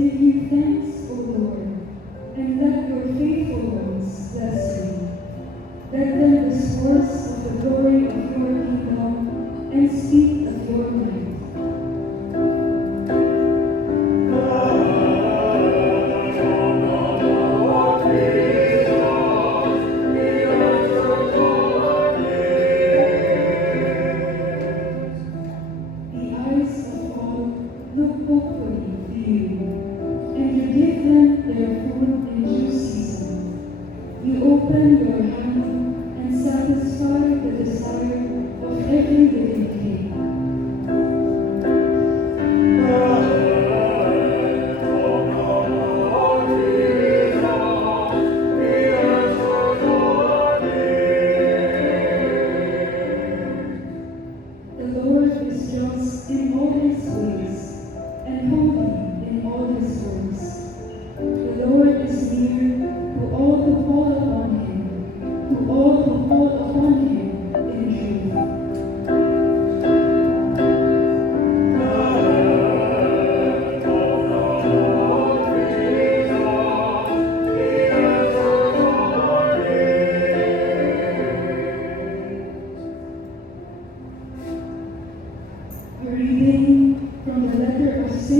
give you thanks, O Lord, and let your faithful ones bless you. Let them discourse of the glory of your kingdom and speak of your might. The eyes of all look hopefully to you, and you give them their food in due season. You open your hand and satisfy the desire of every living thing. The Lord is just in all his ways and holy